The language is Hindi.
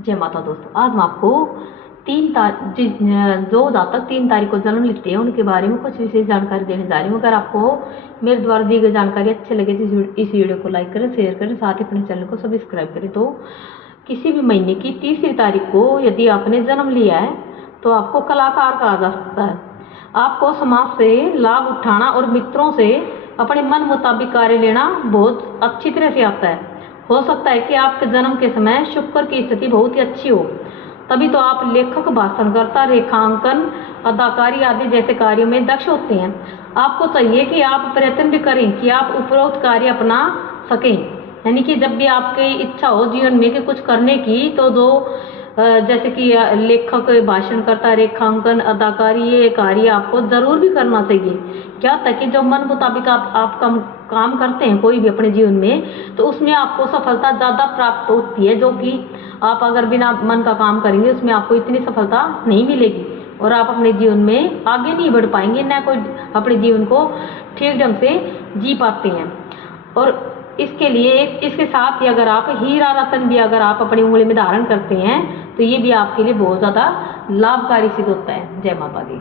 जय माता दोस्तों, आज मैं आपको जो जातक 3 तारीख को जन्म लेते हैं उनके बारे में कुछ विशेष जानकारी देने जा रही हूँ। अगर आपको मेरे द्वारा दी गई जानकारी अच्छी लगे तो इस वीडियो को लाइक करें, शेयर करें, साथ ही अपने चैनल को सब्सक्राइब करें। तो किसी भी महीने की 3 तारीख को यदि आपने जन्म लिया है तो आपको कलाकार कहा जा सकता है। आपको समाज से लाभ उठाना और मित्रों से अपने मन मुताबिक कार्य लेना बहुत अच्छी तरह से आता है। हो सकता है कि आपके जन्म के समय शुक्र की स्थिति बहुत ही अच्छी हो, तभी तो आप लेखक, भाषणकर्ता, रेखांकन, अदाकारी आदि जैसे कार्यों में दक्ष होते हैं। आपको चाहिए कि आप प्रयत्न भी करें कि आप उपरोक्त कार्य अपना सकें, यानी कि जब भी आपकी इच्छा हो जीवन में कि कुछ करने की, तो जो जैसे कि लेखक, भाषणकर्ता, रेखांकन, अदाकारी, ये कार्य आपको जरूर भी करना चाहिए। क्या ताकि जो मन मुताबिक आप काम करते हैं कोई भी अपने जीवन में, तो उसमें आपको सफलता ज़्यादा प्राप्त होती है, जो कि आप अगर बिना मन का काम करेंगे उसमें आपको इतनी सफलता नहीं मिलेगी और आप अपने जीवन में आगे नहीं बढ़ पाएंगे, न कोई अपने जीवन को ठीक ढंग से जी पाते हैं। और इसके लिए इसके साथ ही अगर आप हीरा रतन भी अगर आप अपनी उंगली में धारण करते हैं तो ये भी आपके लिए बहुत ज़्यादा लाभकारी सिद्ध होता है। जय माता दी।